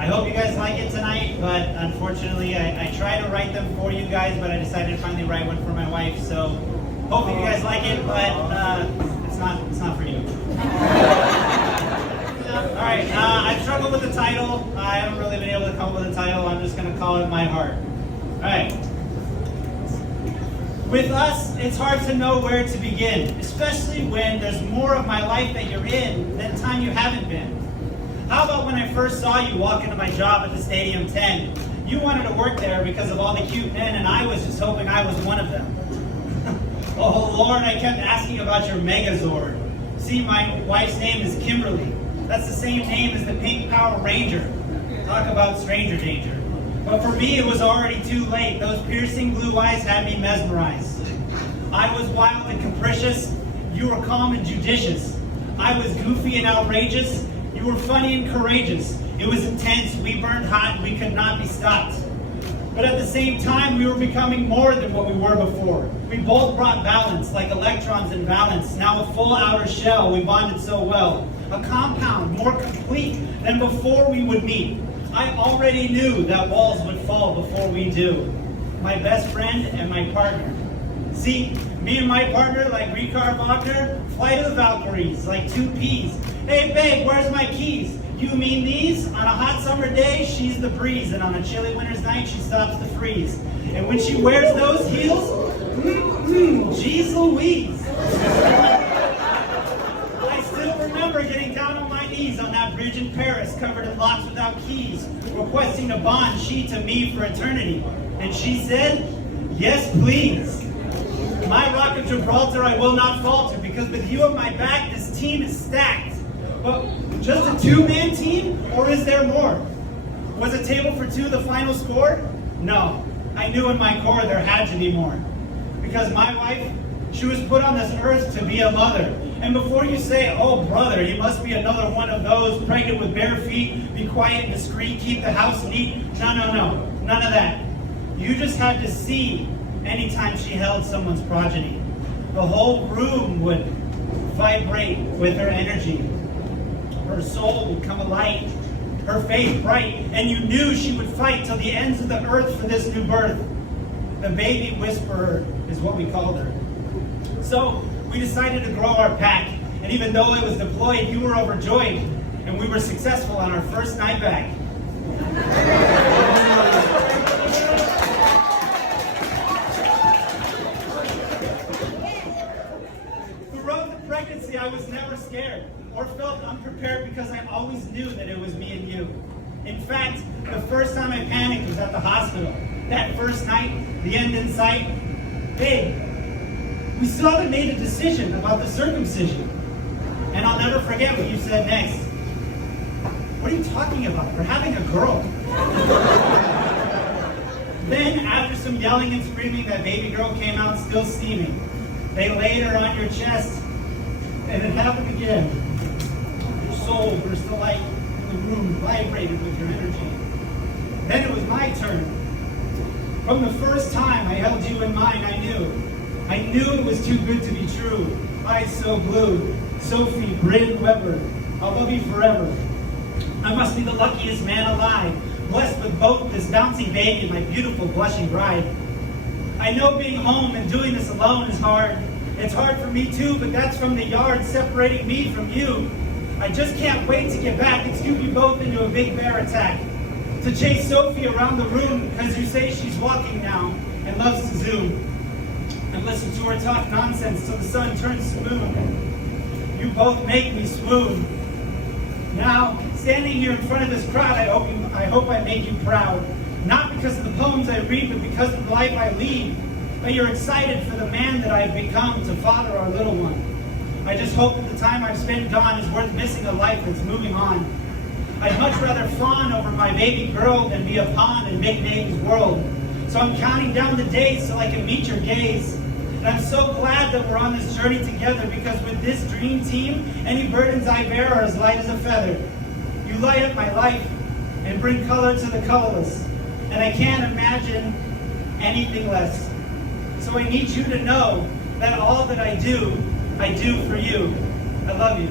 I hope you guys like it tonight, but unfortunately I tried to write them for you guys, but I decided to finally write one for my wife, so hopefully you guys like it, but it's not for you. Alright, I've struggled with the title. I haven't really been able to come up with a title. I'm just going to call it My Heart. Alright. With us, it's hard to know where to begin, especially when there's more of my life that you're in than time you haven't been. How about when I first saw you walk into my job at the Stadium 10? You wanted to work there because of all the cute men, and I was just hoping I was one of them. Oh Lord, I kept asking about your Megazord. See, my wife's name is Kimberly. That's the same name as the Pink Power Ranger. Talk about stranger danger. But for me, it was already too late. Those piercing blue eyes had me mesmerized. I was wild and capricious. You were calm and judicious. I was goofy and outrageous. You were funny and courageous. It was intense. We burned hot. We could not be stopped. But at the same time, we were becoming more than what we were before. We both brought balance, like electrons in valence. Now a full outer shell. We bonded so well. A compound more complete than before we would meet. I already knew that walls would fall before we do. My best friend and my partner. See, me and my partner, like Ricard Wagner, fly to the Valkyries, like two peas. Hey babe, where's my keys? You mean these? On a hot summer day, she's the breeze, and on a chilly winter's night, she stops the freeze. And when she wears those heels, geez Louise. I still remember getting down on my knees on that bridge in Paris, covered in locks without keys, requesting to bond she to me for eternity. And she said, yes, please. My Rock of Gibraltar, I will not falter, because with you at my back, this team is stacked. But just a two-man team, or is there more? Was a table for two the final score? No. I knew in my core there had to be more. Because my wife, she was put on this earth to be a mother. And before you say, oh brother, you must be another one of those pregnant with bare feet, be quiet and discreet, keep the house neat. No, none of that. You just had to see anytime she held someone's progeny. The whole room would vibrate with her energy. Her soul would come alight, her faith bright, and you knew she would fight till the ends of the earth for this new birth. The baby whisperer is what we called her. So we decided to grow our pack, and even though I was deployed, you were overjoyed, and we were successful on our first night back. Throughout the pregnancy, I was never scared or felt unprepared because I always knew that it was me and you. In fact, the first time I panicked was at the hospital. That first night, the end in sight. Babe, we still haven't made a decision about the circumcision. And I'll never forget what you said next. What are you talking about? We're having a girl. Then, after some yelling and screaming, that baby girl came out still steaming. They laid her on your chest, and it happened again. Your soul burst to light, and the room vibrated with your energy. Then it was my turn. From the first time I held you in mine, I knew it was too good to be true. Eyes so blue. Sophie Bryn Weber, I'll love you forever. I must be the luckiest man alive, blessed with both this bouncing baby and my beautiful blushing bride. I know being home and doing this alone is hard. It's hard for me too, but that's from the yard separating me from you. I just can't wait to get back and scoop you both into a big bear attack. To chase Sophie around the room because you say she's walking now and loves to zoom. And listen to her talk nonsense till the sun turns to moon. You both make me swoon. Now, standing here in front of this crowd, I hope I make you proud. Not because of the poems I read, but because of the life I lead. That you're excited for the man that I've become to father our little one. I just hope that the time I've spent gone is worth missing a life that's moving on. I'd much rather fawn over my baby girl than be a pawn in Big Name's world. So I'm counting down the days till I can meet your gaze. And I'm so glad that we're on this journey together, because with this dream team, any burdens I bear are as light as a feather. You light up my life and bring color to the colorless. And I can't imagine anything less. So I need you to know that all that I do for you. I love you.